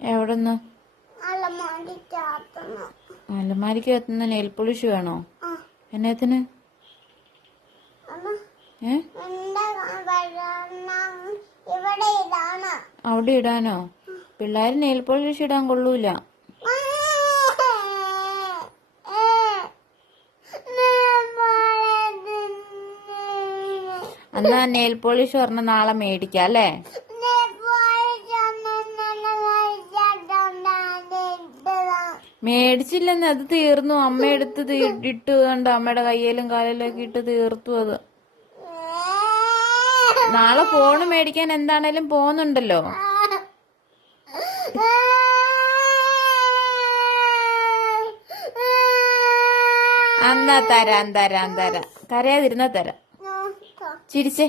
എവിടുന്ന്? അലമാരിക്ക് എത്തുന്ന nail polish വേണോ? എന്നത്തിന്? അവിടെ ഇടാനോ? പിള്ളേര് നെയിൽ പോളിഷ് ഇടാൻ കൊള്ളൂല. എന്നാ നെയിൽ പോളിഷ് പറഞ്ഞ നാളെ മേടിക്കാം അല്ലേ? മേടിച്ചില്ലെന്ന്, അത് തീർന്നു. അമ്മ എടുത്ത് ഇട്ട് കണ്ട് അമ്മയുടെ കയ്യിലും കാലിലും ഒക്കെ ഇട്ട് തീർത്തു അത്. നാളെ ഫോണ് മേടിക്കാൻ എന്താണേലും പോകുന്നുണ്ടല്ലോ. എന്നാ തരാം. കരയാതിരുന്നാ തരാം. ചിരിച്ചേ.